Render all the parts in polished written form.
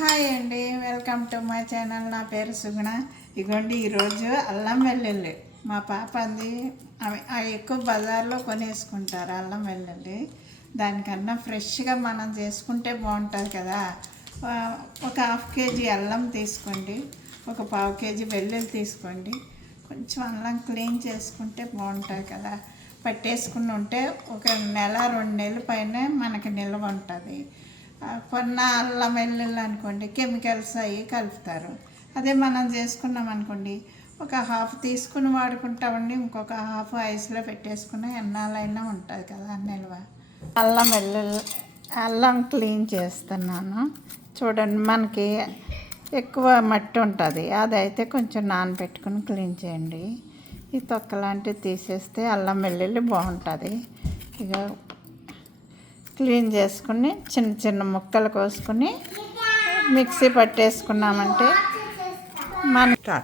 Hi అండి, welcome to my channel. నా పేరు సుగుణ. ఇగోండి ఈరోజు అల్లం వెల్లుల్లి మా పాప అంది. అవి ఎక్కువ బజార్లో కొనేసుకుంటారు అల్లం వెల్లుల్లి. దానికన్నా ఫ్రెష్గా మనం చేసుకుంటే బాగుంటుంది కదా. ఒక హాఫ్ కేజీ అల్లం తీసుకోండి, ఒక పావు కేజీ వెల్లుల్లి తీసుకోండి. కొంచెం అల్లం క్లీన్ చేసుకుంటే బాగుంటుంది కదా. పట్టేసుకుని ఉంటే ఒక నెల 2 నెలల పైన మనకి నిల్వ ఉంటుంది. కొన్న అల్లం వెల్లుల్లి అనుకోండి కెమికల్స్ అవి కలుపుతారు. అదే మనం చేసుకున్నాం అనుకోండి, ఒక హాఫ్ తీసుకుని వాడుకుంటామండి, ఇంకొక హాఫ్ ఐస్లో పెట్టేసుకుని ఎన్నాళ్ళైనా ఉంటుంది కదా నిల్వ. అల్లం క్లీన్ చేస్తున్నాను చూడండి. మనకి ఎక్కువ మట్టి ఉంటుంది, అదైతే కొంచెం నానబెట్టుకుని క్లీన్ చేయండి. ఈ తొక్క లాంటివి తీసేస్తే అల్లం వెల్లుల్లి బాగుంటుంది. ఇక క్లీన్ చేసుకుని చిన్న చిన్న ముక్కలు కోసుకుని మిక్సీ పట్టేసుకున్నామంటే మనకి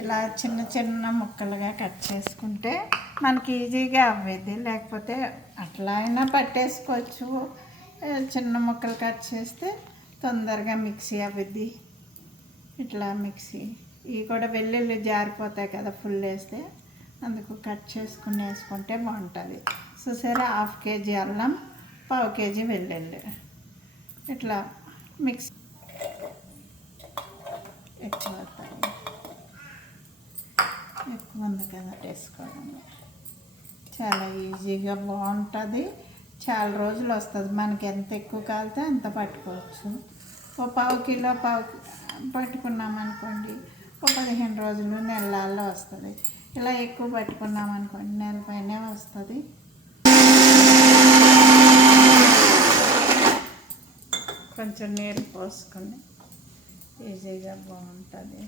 ఇలా చిన్న చిన్న ముక్కలుగా కట్ చేసుకుంటే మనకి ఈజీగా అవ్వేది. లేకపోతే అట్లా అయినా పట్టేసుకోవచ్చు. చిన్న ముక్కలు కట్ చేస్తే తొందరగా మిక్సీ అవ్వద్ది. ఇట్లా మిక్సీ ఇవి కూడా వెల్లుల్లి జారిపోతాయి కదా ఫుల్ వేస్తే, అందుకు కట్ చేసుకుని వేసుకుంటే బాగుంటుంది. చూసారా, హాఫ్ కేజీ అల్లం, పావు కేజీ వెల్లుల్లి ఇట్లా మిక్స్ ఎక్కువ ఉంది కదా వేసుకోవడం. చాలా ఈజీగా బాగుంటుంది. చాలా రోజులు వస్తుంది. మనకి ఎంత ఎక్కువ కాలితే అంత పట్టుకోవచ్చు. ఓ పావు కిలో పట్టుకున్నామనుకోండి, ఒక 15 రోజులు నెలల్లో వస్తుంది. ఇలా ఎక్కువ పట్టుకున్నామనుకోండి నెల పైనే వస్తుంది. కొంచెం నీరు పోసుకొని ఈజీగా బాగుంటుంది.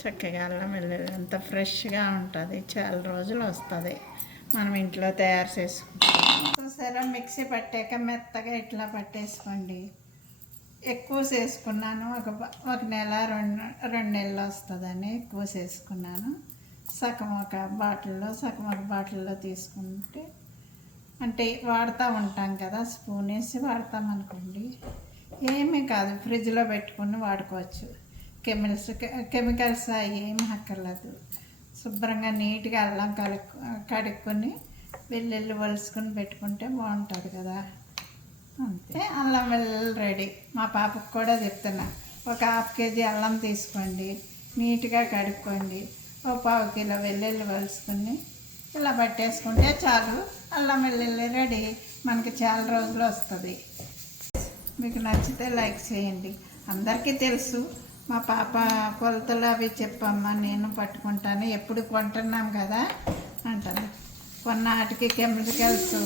చక్కగా అల్లం వెల్లుల్లి అంత ఫ్రెష్గా ఉంటుంది. చాలా రోజులు వస్తుంది మనం ఇంట్లో తయారు చేసుకుంటాం. చూసారా, మిక్సీ పట్టాక మెత్తగా ఇట్లా పట్టేసుకోండి. ఎక్కువ చేసుకున్నాను, ఒక నెల 2 నెలలు వస్తుందని ఎక్కువ చేసుకున్నాను. సగం ఒక బాటిల్లో తీసుకుంటే, అంటే వాడుతూ ఉంటాం కదా, స్పూన్ వేసి వాడతాం అనుకోండి, ఏమీ కాదు. ఫ్రిడ్జ్లో పెట్టుకుని వాడుకోవచ్చు. కెమికల్స్ ఏమి అక్కర్లేదు. శుభ్రంగా నీట్గా అల్లం కడుక్కొని వెల్లుల్లి వలుసుకొని పెట్టుకుంటే బాగుంటుంది కదా. అంతే, అల్లం వెల్లుల్లి రెడీ. మా పాపకు కూడా చెప్తున్నా, ఒక హాఫ్ కేజీ అల్లం తీసుకోండి, నీట్గా కడుక్కోండి, ఒక పావు కిలో వెల్లుల్లి వలుసుకొని ఇలా పట్టేసుకుంటే చాలు. అల్లం వెల్లుల్లి రెడీ. మనకి చాలా రోజులు వస్తుంది. మీకు నచ్చితే లైక్ చేయండి. అందరికీ తెలుసు, మా పాప కొలతలు అవి చెప్పమ్మా, నేను పట్టుకుంటాను, ఎప్పుడు కొంటున్నాం కదా అంటారు. కొన్నాటికి కెమికల్స్,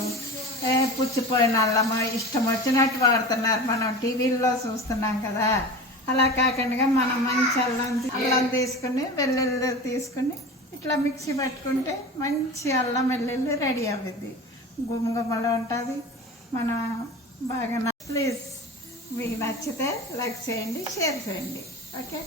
పుచ్చిపోయిన అల్లము ఇష్టం వచ్చినట్టు వాడుతున్నారు. మనం టీవీల్లో చూస్తున్నాం కదా. అలా కాకుండా మనం మంచి అల్లం తీసుకుని వెల్లుల్లి తీసుకుని ఇట్లా మిక్సీ పట్టుకుంటే మంచి అల్లం వెల్లుల్లి రెడీ అవుతుంది. గుమగుమలో ఉంటుంది. మనం బాగా ప్లీజ్ మీకు నచ్చితే లైక్ చేయండి, షేర్ చేయండి. Okay.